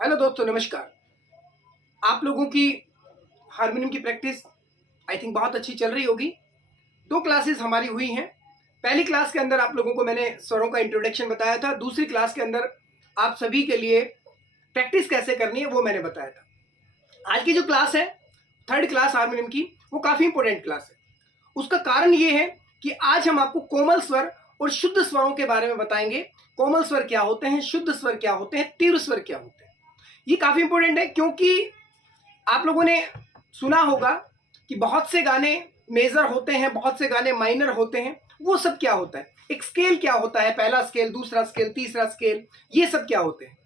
Hello दोस्तों, नमस्कार। आप लोगों की हारमोनियम की प्रैक्टिस आई थिंक बहुत अच्छी चल रही होगी। 2 क्लासेस हमारी हुई हैं। पहली क्लास के अंदर आप लोगों को मैंने स्वरों का इंट्रोडक्शन बताया था। दूसरी क्लास के अंदर आप सभी के लिए प्रैक्टिस कैसे करनी है वो मैंने बताया था। आज की जो क्लास है, थर्ड क्लास हारमोनियम की, वो काफ़ी इंपॉर्टेंट क्लास है। उसका कारण ये है कि आज हम आपको कोमल स्वर और शुद्ध स्वरों के बारे में बताएंगे। कोमल स्वर क्या होते हैं, शुद्ध स्वर क्या होते हैं, तीव्र स्वर क्या होते हैं। ये काफ़ी इंपॉर्टेंट है क्योंकि आप लोगों ने सुना होगा कि बहुत से गाने मेजर होते हैं, बहुत से गाने माइनर होते हैं। वो सब क्या होता है, एक स्केल क्या होता है, पहला स्केल, दूसरा स्केल, तीसरा स्केल, ये सब क्या होते हैं।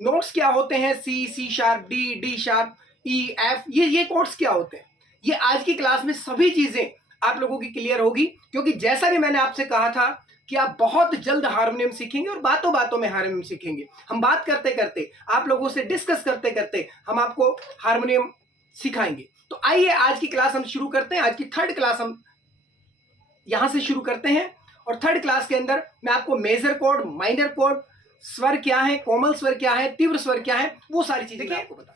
नोट्स क्या होते हैं, C, C sharp, D, D sharp, E, F, ये कोड्स क्या होते हैं। ये आज की क्लास में सभी चीज़ें आप लोगों की क्लियर होगी, क्योंकि जैसा कि मैंने आपसे कहा था कि आप बहुत जल्द हारमोनियम सीखेंगे और बातों बातों में हारमोनियम सीखेंगे। हम बात करते करते, आप लोगों से डिस्कस करते करते हम आपको हारमोनियम सिखाएंगे। तो आइए आज की क्लास हम शुरू करते हैं। आज की थर्ड क्लास हम यहां से शुरू करते हैं। और थर्ड क्लास के अंदर मैं आपको मेजर कोड, माइनर कोड, स्वर क्या है, कोमल स्वर क्या है, तीव्र स्वर क्या है, वो सारी चीजें मैं आपको बता।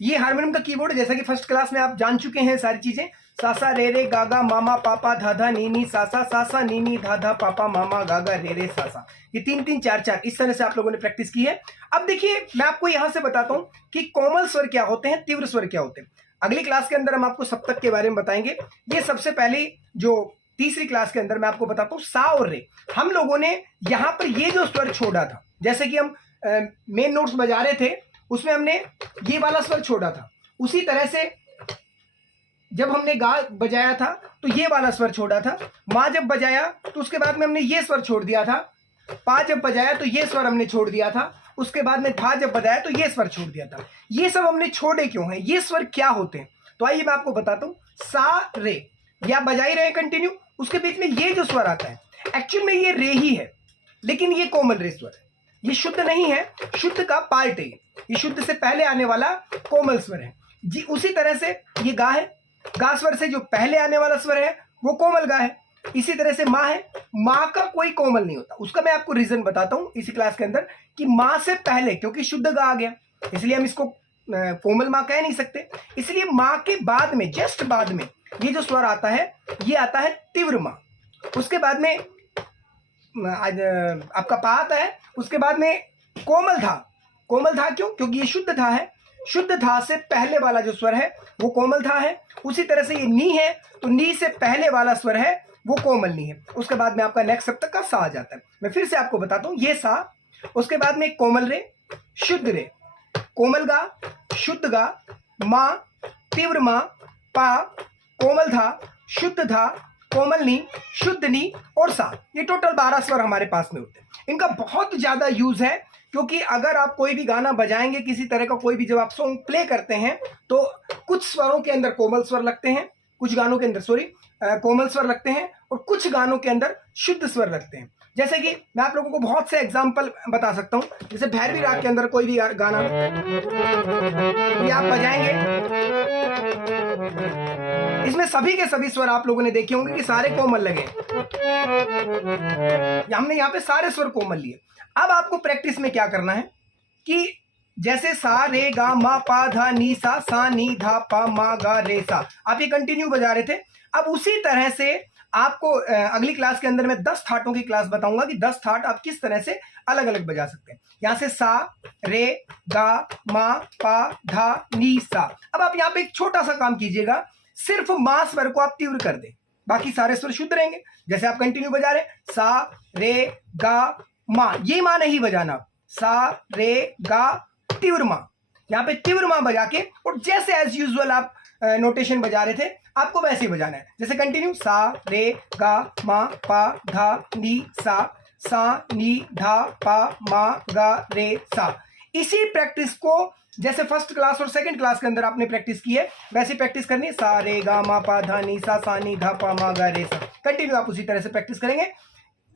ये हारमोनियम का कीबोर्ड, जैसा कि फर्स्ट क्लास में आप जान चुके हैं सारी चीजें। सासा रे रे गागा मामा पापा धाधा नीनी सासा, सासा नीनी धाधा पापा मामा गागा रे रे सासा। ये 3-3 4-4 इस तरह से आप लोगों ने प्रैक्टिस की है। अब देखिए, मैं आपको यहां से बताता हूं कि कोमल स्वर क्या होते हैं, तीव्र स्वर क्या होते हैं। अगली क्लास के अंदर हम आपको सप्तक के बारे में बताएंगे। ये सबसे पहले जो तीसरी क्लास के अंदर मैं आपको बताता हूं सा और रे। हम लोगों ने यहां पर ये जो स्वर छोड़ा था, जैसे कि हम मेन नोट्स बजा रहे थे, उसमें हमने ये वाला स्वर छोड़ा था। उसी तरह से जब हमने गा बजाया था तो ये वाला स्वर छोड़ा था। माँ जब बजाया तो उसके बाद में हमने ये स्वर छोड़ दिया था। पा जब बजाया तो ये स्वर हमने छोड़ दिया था। उसके बाद में था जब बजाया तो ये स्वर छोड़ दिया था। ये सब हमने छोड़े क्यों हैं, ये स्वर क्या होते हैं, तो आइए मैं आपको बताता हूँ। सा रे, ये आप बजा ही रहे कंटिन्यू। उसके बीच में ये जो स्वर आता है, एक्चुअल में ये रे ही है, लेकिन ये कोमल रे स्वर है। ये शुद्ध नहीं है, शुद्ध का पार्ट है। ये शुद्ध से पहले आने वाला कोमल स्वर है जी। उसी तरह से ये गा है, गा स्वर से जो पहले आने वाला स्वर है वो कोमल गा है। इसी तरह से माँ है, माँ का कोई कोमल नहीं होता। उसका मैं आपको रीजन बताता हूं इसी क्लास के अंदर कि माँ से पहले, क्योंकि शुद्ध गा आ गया, इसलिए हम इसको कोमल माँ कह नहीं सकते। इसलिए माँ के बाद में, जस्ट बाद में ये जो स्वर आता है, ये आता है तीव्र माँ। उसके बाद में आपका पा आता है। उसके बाद में कोमल धा। कोमल धा क्यों? क्योंकि ये शुद्ध धा है। शुद्ध धा से पहले वाला जो स्वर है वो कोमल धा है। उसी तरह से ये नी है, तो नी से पहले वाला स्वर है वो कोमल नी है। उसके बाद में आपका नेक्स्ट सप्तक का सा आ जाता है। मैं फिर से आपको बताता हूं, ये सा, उसके बाद में कोमल रे, शुद्ध रे, कोमल गा, शुद्ध गा, माँ, तीव्र माँ, पा, कोमल धा, शुद्ध धा, कोमल नी, शुद्ध नी और सा। ये टोटल 12 स्वर हमारे पास में होते हैं। इनका बहुत ज्यादा यूज है, क्योंकि अगर आप कोई भी गाना बजाएंगे, किसी तरह का कोई भी जब आप सॉन्ग प्ले करते हैं, तो कुछ स्वरों के अंदर कोमल स्वर लगते हैं, कुछ गानों के अंदर कोमल स्वर लगते हैं, और कुछ गानों के अंदर शुद्ध स्वर लगते हैं। जैसे कि मैं आप लोगों को बहुत से एग्जाम्पल बता सकता हूं। जैसे भैरवी राग के अंदर कोई भी गाना ये आप बजाएंगे, इसमें सभी के सभी स्वर आप लोगों ने देखे होंगे कि सारे कोमल लगे। हमने यहाँ पे सारे स्वर कोमल लिए। अब आपको प्रैक्टिस में क्या करना है कि जैसे सा रे गा मा पा धा नी सा नी धा पा मा गा रे सा, आप ये कंटिन्यू बजा रहे थे। अब उसी तरह से आपको अगली क्लास के अंदर मैं 10 थाटों की क्लास बताऊंगा कि 10 थाट आप किस तरह से अलग अलग बजा सकते हैं। यहां से सा रे गा मा पा धा नी सा। अब आप यहाँ पे एक छोटा सा काम कीजिएगा, सिर्फ मा स्वर को आप तीव्र कर दें, बाकी सारे स्वर शुद्ध रहेंगे। जैसे आप कंटिन्यू बजा रहे, सा रे गा माँ, ये माँ नहीं बजाना, सा रे गा तीव्र माँ। यहाँ पे तीव्र माँ बजा के, और जैसे एज यूजुअल आप नोटेशन बजा रहे थे, आपको वैसे ही बजाना है। जैसे कंटिन्यू सा रे गा मा पा धा नी सा नी धा पा मा गा रे सा। इसी प्रैक्टिस को जैसे फर्स्ट क्लास और सेकंड क्लास के अंदर आपने प्रैक्टिस की है, वैसे प्रैक्टिस करनी। सा रे गा मा पा धा नी सा नी धा पा मा गा रे सा। कंटिन्यू आप उसी तरह से प्रैक्टिस करेंगे।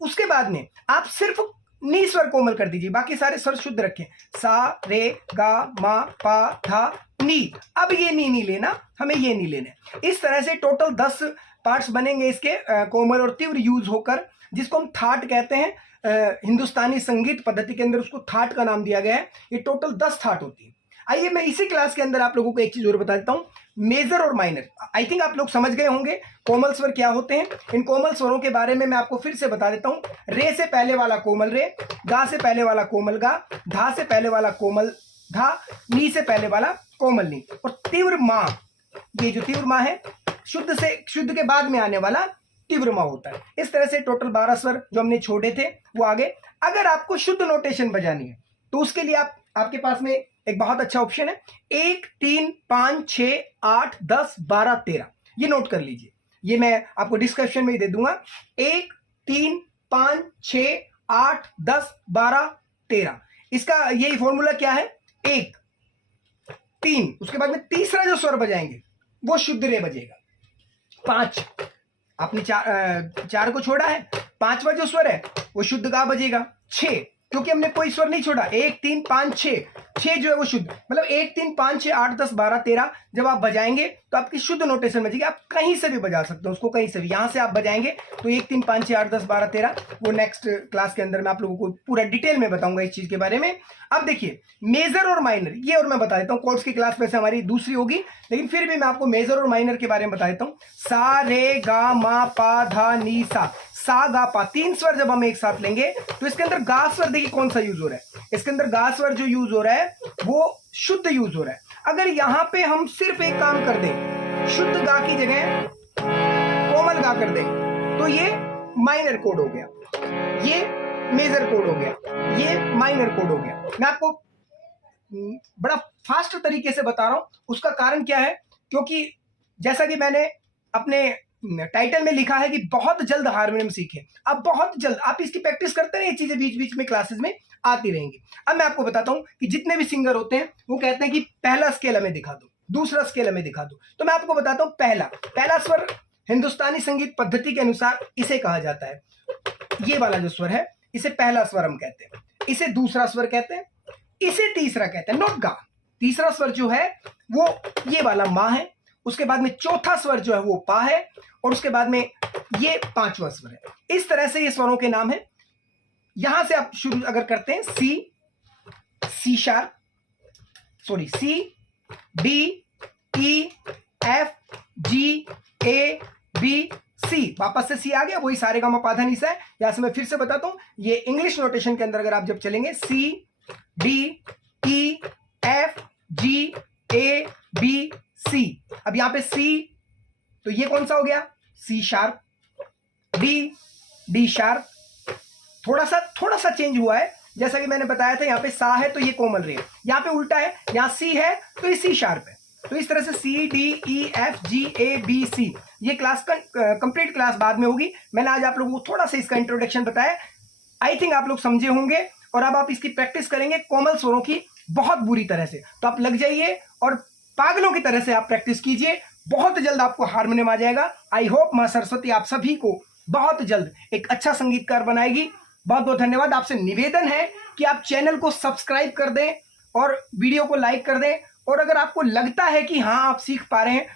उसके बाद में आप सिर्फ नी स्वर कोमल कर दीजिए, बाकी सारे स्वर शुद्ध रखें। सा रे गा मा पा धा नी। अब ये नी नहीं लेना, हमें ये नहीं लेना। इस तरह से टोटल 10 पार्ट्स बनेंगे इसके कोमल और तीव्र यूज होकर, जिसको हम थाट कहते हैं। हिंदुस्तानी संगीत पद्धति के अंदर उसको थाट का नाम दिया गया है। ये टोटल 10 थाट होती है। आइए मैं इसी क्लास के अंदर आप लोगों को एक चीज और बता देता हूं, मेजर और माइनर। आई थिंक आप लोग समझ गए होंगे कोमल स्वर क्या होते हैं। इन कोमल स्वरों के बारे में मैं आपको फिर से बता देता हूं। रे से पहले वाला कोमल रे, गा से पहले वाला कोमल गा, धा से पहले वाला कोमल धा, नी से पहले वाला कोमल नी, और तीव्र मां, ये जो तीव्र मां है शुद्ध के बाद में आने वाला तीव्र मां होता है। इस तरह से टोटल 12 स्वर जो हमने छोड़े थे वो आगे। अगर आपको शुद्ध नोटेशन बजानी है तो उसके लिए आपके पास में एक बहुत अच्छा ऑप्शन है, 1 3 5 6 8 10 12 13। ये नोट कर लीजिए, ये मैं आपको डिस्क्रिप्शन में ही दे दूंगा। 1 3 5 6 8 10 12 13। इसका यही फॉर्मूला क्या है, 1 3, उसके बाद में तीसरा जो स्वर बजाएंगे वो शुद्ध रे बजेगा। 5, आपने चार को छोड़ा है, 5वां जो स्वर है वो शुद्ध गा बजेगा। 6, क्योंकि हमने कोई स्वर नहीं छोड़ा, 1 3 5 6 जो है वो शुद्ध, मतलब 1 3 5 6 8 10 12 13 जब आप बजाएंगे तो आपकी शुद्ध नोटेशन बजेगी। आप कहीं से भी बजा सकते हो उसको, कहीं से भी, यहां से आप बजाएंगे तो 1 3 5 6 8 10 12 13। वो नेक्स्ट क्लास के अंदर मैं आप लोगों को पूरा डिटेल में बताऊंगा इस चीज के बारे में। अब देखिए मेजर और माइनर, ये और मैं बता देता हूँ। कोर्स की क्लास वैसे हमारी दूसरी होगी, लेकिन फिर भी मैं आपको मेजर और माइनर के बारे में बता देता हूँ। सा रे गा मा पा धा नी सा गा पा, 3 स्वर जब हम एक साथ लेंगे तो इसके अंदर गा स्वर देखिए कौन सा यूज हो रहा है। इसके अंदर गा स्वर जो यूज हो रहा है वो शुद्ध यूज हो रहा है। अगर यहां पे हम सिर्फ एक काम कर दें, शुद्ध गा की जगह कोमल गा कर दें, तो ये माइनर कोड हो गया, ये मेजर कोड हो गया, ये माइनर कोड हो गया। मैं आपको बड़ा फास्ट तरीके से बता रहा हूं। उसका कारण क्या है, क्योंकि जैसा कि मैंने अपने टाइटल में लिखा है कि बहुत जल्द हारमोनियम सीखें। अब बहुत जल्द आप इसकी प्रैक्टिस करते रहे, ये चीजें बीच बीच में क्लासेस में आती रहेंगी। अब मैं आपको बताता हूं कि जितने भी सिंगर होते हैं वो कहते हैं कि पहला स्केल हमें दिखा दो, दूसरा स्केल हमें दिखा दो। तो मैं आपको बताता हूं, पहला स्वर हिंदुस्तानी संगीत पद्धति के अनुसार इसे कहा जाता है। ये वाला जो स्वर है इसे पहला स्वर हम कहते हैं, इसे दूसरा स्वर कहते हैं, इसे तीसरा कहते हैं। नोट गा, तीसरा स्वर जो है वो ये वाला मा है, उसके बाद में चौथा स्वर जो है वो पा है, और उसके बाद में ये 5वां स्वर है। इस तरह से ये स्वरों के नाम है। यहां से आप शुरू अगर करते हैं, C sharp, sorry C D E F G A B C, वापस से सी आ गया, वही सारे गामा पाधा निसा है। यहां से मैं फिर से बताता हूं, ये इंग्लिश नोटेशन के अंदर अगर आप जब चलेंगे, C D E F G A B C. अब यहां पे सी, तो ये कौन सा हो गया, सी शार्प, डी शार्प। थोड़ा सा चेंज हुआ है, जैसा कि मैंने बताया था, यहां पे सा है तो ये कोमल रे है, यहां पे उल्टा है, यहां सी है तो ये सी शार्प है। तो इस तरह से C D E F G A B C. ये क्लास का कंप्लीट क्लास बाद में होगी। मैंने आज आप लोगों को थोड़ा सा इसका इंट्रोडक्शन बताया, आई थिंक आप लोग समझे होंगे। और अब आप इसकी प्रैक्टिस करेंगे कोमल स्वरों की बहुत बुरी तरह से, तो आप लग जाइए और पागलों की तरह से आप प्रैक्टिस कीजिए। बहुत जल्द आपको हारमोनियम आ जाएगा। आई होप मां सरस्वती आप सभी को बहुत जल्द एक अच्छा संगीतकार बनाएगी। बहुत बहुत धन्यवाद। आपसे निवेदन है कि आप चैनल को सब्सक्राइब कर दें और वीडियो को लाइक कर दें। और अगर आपको लगता है कि हाँ आप सीख पा रहे हैं